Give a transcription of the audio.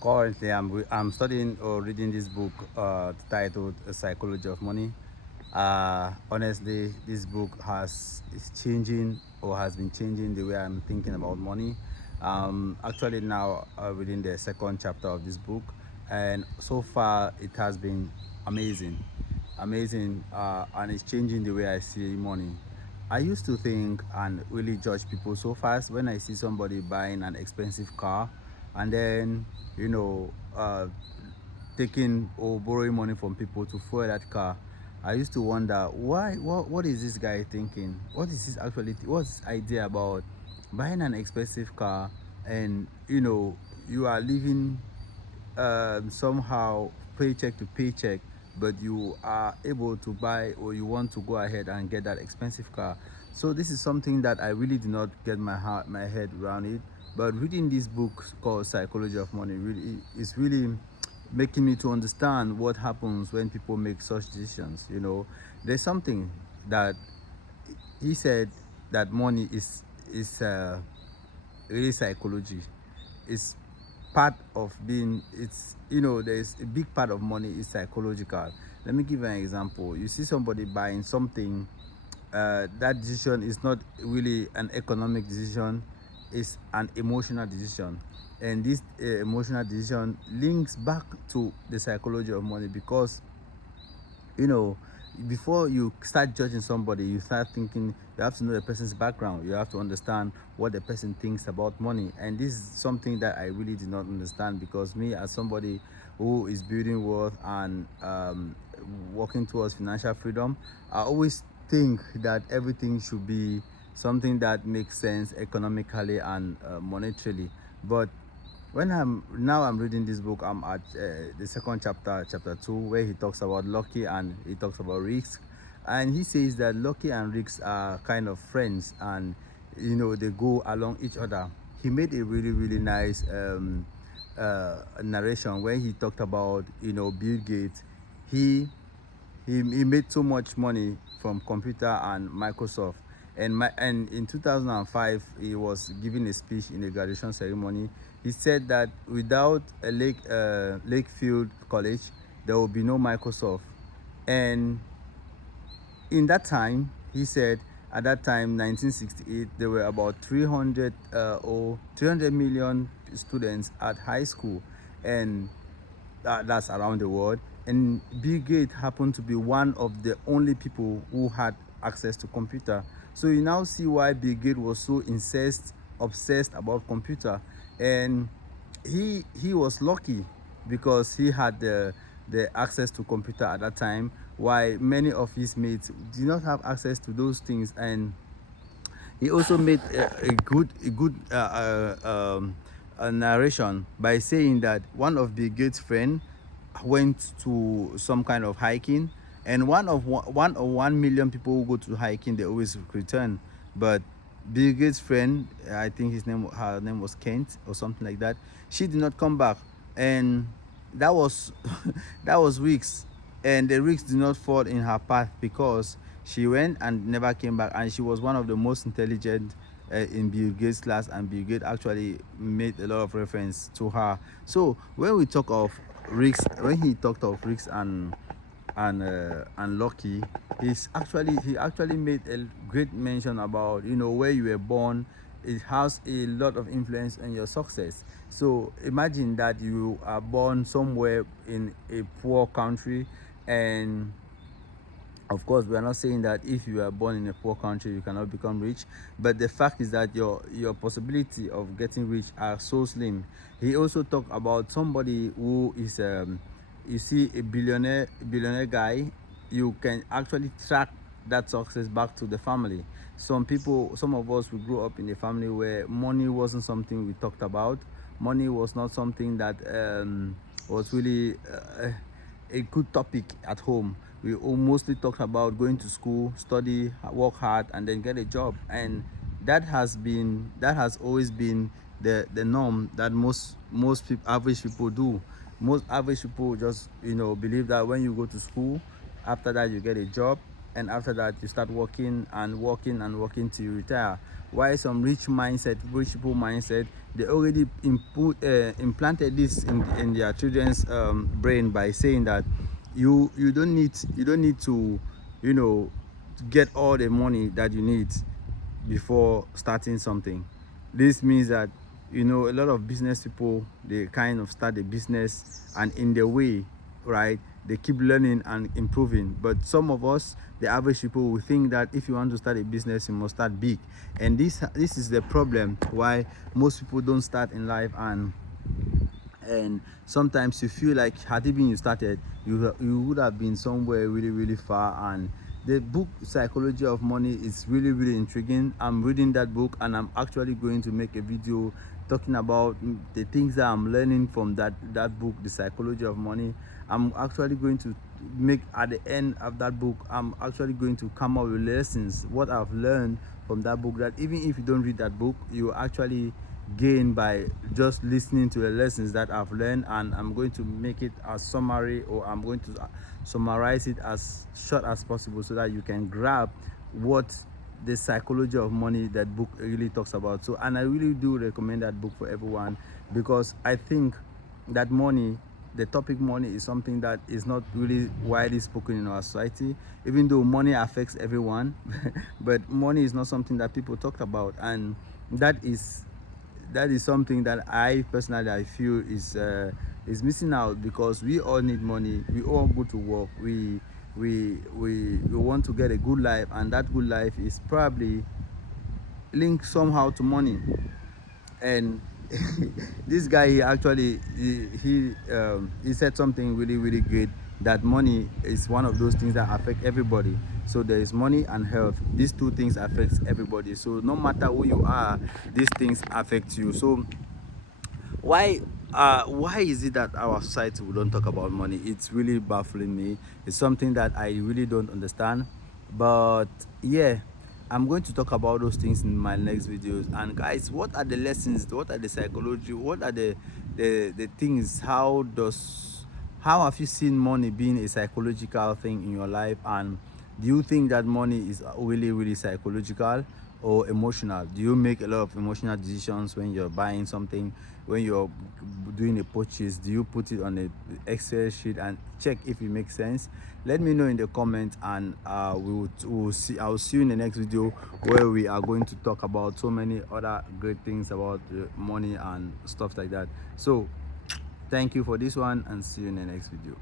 Currently, I'm studying or reading this book titled Psychology of Money. Honestly, this book is changing or has been changing the way I'm thinking about money. Actually, now reading the second chapter of this book, and so far it has been amazing, amazing, and it's changing the way I see money. I used to think and really judge people so fast when I see somebody buying an expensive car and then, you know, taking or borrowing money from people to fuel that car. I used to wonder what is this guy thinking? What is this actually? What's his idea about buying an expensive car and you are living somehow paycheck to paycheck, but you are able to buy or you want to go ahead and get that expensive car. So this is something that I really did not get my head around it. But reading this book called Psychology of Money really is really making me to understand what happens when people make such decisions. There's something that he said that money is really psychology. It's part of being it's there's a big part of money is psychological. Let me give you an example. You see somebody buying something, that decision is not really an economic decision, it's an emotional decision. And this emotional decision links back to the psychology of money because you know before you start judging somebody, you start thinking, you have to know the person's background, you have to understand what the person thinks about money. And this is something that I really did not understand, because me, as somebody who is building wealth and working towards financial freedom, I always think that everything should be something that makes sense economically and monetarily. But I'm reading this book, I'm at the second chapter, chapter 2, where he talks about lucky and he talks about risk. And he says that lucky and risk are kind of friends, and they go along each other. He made a really really nice narration where he talked about Bill Gates. He he, he made so much money from computer and Microsoft. And in 2005, he was giving a speech in a graduation ceremony. He said that without a Lakefield College, there will be no Microsoft. And in that time, he said, at that time, 1968, there were about 300 million students at high school, and that's around the world. And Bill Gates happened to be one of the only people who had access to computer. So you now see why Bill Gates was so obsessed about computer. And he was lucky because he had the access to computer at that time, while many of his mates did not have access to those things. And he also made a narration by saying that one of Bill Gates' friend went to some kind of hiking, and one or 1 million people who go to hiking, they always return. But Bill Gates' friend, I think her name was Kent or something like that, she did not come back. And that was that was weeks, and the risks did not fall in her path because she went and never came back. And she was one of the most intelligent in Bill Gates' class, and Bill Gates actually made a lot of reference to her. So when we talk of risks, when he talked of risks and lucky, he actually made a great mention about where you were born. It has a lot of influence on your success. So imagine that you are born somewhere in a poor country, and of course we are not saying that if you are born in a poor country you cannot become rich, but the fact is that your possibility of getting rich are so slim. He also talked about somebody who is you see a billionaire guy, you can actually track that success back to the family. Some of us, we grew up in a family where money wasn't something we talked about. Money was not something that was really a good topic at home. We mostly talked about going to school, study, work hard, and then get a job. And that has always been the norm that most people, average people do. Most average people just believe that when you go to school, after that you get a job, and after that you start working and working and working till you retire. Why some rich people mindset, they already implanted this in their children's brain by saying that you don't need to, you know, to get all the money that you need before starting something. This means that, you know, a lot of business people, they kind of start a business, and in the way, right, they keep learning and improving. But some of us, the average people, will think that if you want to start a business, you must start big. And this is the problem why most people don't start in life. And sometimes you feel like, had it been you started, you would have been somewhere really far. And the book Psychology of Money is really intriguing. I'm reading that book, and I'm actually going to make a video talking about the things that I'm learning from that book, The Psychology of Money. I'm actually going to make, at the end of that book, I'm actually going to come up with lessons, what I've learned from that book, that even if you don't read that book, you actually gain by just listening to the lessons that I've learned. And I'm going to make it as summary, or I'm going to summarize it as short as possible, so that you can grab what the Psychology of Money, that book, really talks about. So, and I really do recommend that book for everyone, because I think that money, the topic money, is something that is not really widely spoken in our society, even though money affects everyone. But money is not something that people talk about, and that is something that I personally, I feel is missing out, because we all need money. We all go to work. We want to get a good life, and that good life is probably linked somehow to money. And this guy, he actually he said something really great, that money is one of those things that affect everybody. So there is money and health. These two things affects everybody. So no matter who you are, these things affect you. So why is it that our society, we don't talk about money? It's really baffling me. It's something that I really don't understand. But yeah, I'm going to talk about those things in my next videos. And guys, what are the lessons, what are the psychology, what are the things, how have you seen money being a psychological thing in your life? And do you think that money is really psychological or emotional? Do you make a lot of emotional decisions when you're buying something, when you're doing a purchase? Do you put it on a Excel sheet and check if it makes sense? Let me know in the comments, and I'll see you in the next video, where we are going to talk about so many other great things about money and stuff like that. So thank you for this one, and see you in the next video.